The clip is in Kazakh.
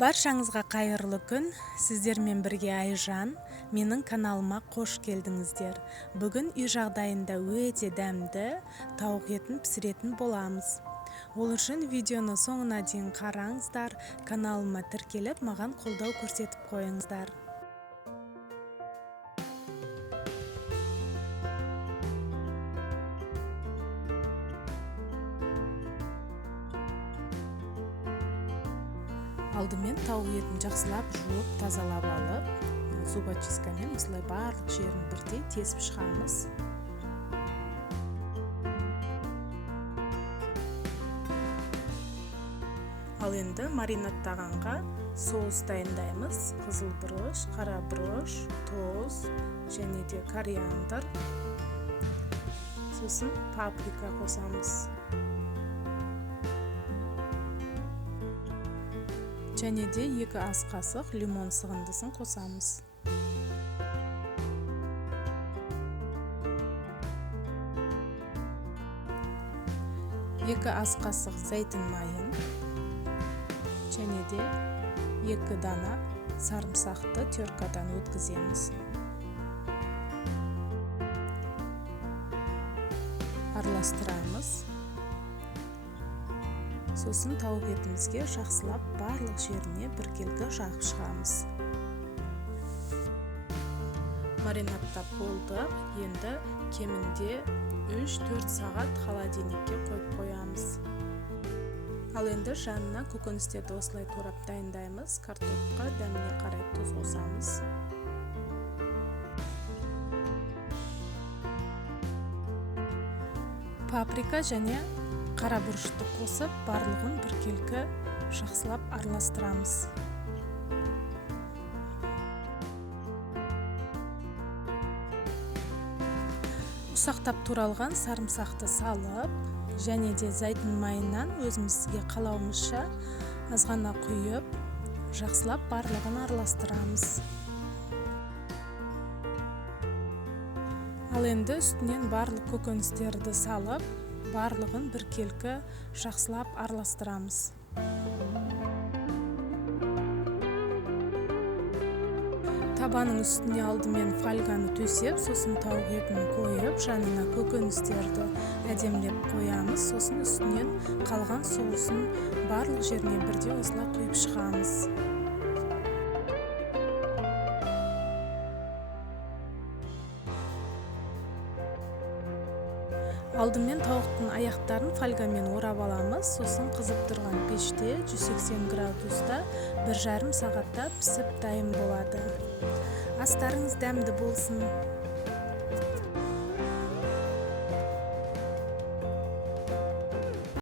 Баршаңызға қайырлы күн. Сіздермен бірге Айжан. Менің каналыма қош келдіңіздер. Бүгін үй жағдайында өте дәмді тауық етін пісіретін боламыз. Ол үшін видеоны соңына дейін қараңыздар. Каналыма тіркеліп, маған қолдау көрсетіп қойыңыздар. Алдымен тауық етін жақсылап жуып, тазалап алып, зубочисткамен осылай барлық жерін бірдей тесіп шығамыз. Ал енді маринадтағанға соус дайындаймыз. Қызыл бұрыш, қара бұрыш, тоз және де кориандр. Сосын паприка қосамыз. Және де 2 ас қасық лимон сығындысын қосамыз. 2 ас қасық зәйтін майын және де 2 дана сарымсақты теркадан өткіземіз. Араластырамыз. Сосын тауық етімізге жақсылап барлық жеріне біркелкі жағып шығамыз. Маринадтап болдық. Енді кемінде 3-4 сағат холодильникке қойып қоямыз. Ал енді жанына көкөністерді осылай турап дайындаймыз. Картопқа дәміне қарай тұз қосамыз. Паприка және қара бұрышты қосып, барлығын біркелкі жақсылап араластырамыз. Ұсақтап туралған сарымсақты салып, және де зәйтін майынан өзімізге қалауымызша азғана құйып, жақсылап барлығын араластырамыз. Ал енді үстінен барлық көкөністерді салып, барлығын біркелкі жақсылап араластырамыз. Табаның үстіне алдымен фольганы төсеп, сосын тауық етін қойып, жанына көкөністерді әдемілеп қоямыз. Сосын үстінен қалған соусын барлық жеріне бірдей осылай құйып шығамыз. Алдымен тауықтың аяқтарын фольгамен орап аламыз. Сосын қызып тұрған пеште 180 градуста 1,5 сағатта пісіп дайын болады. Астарыңыз дәмді болсын.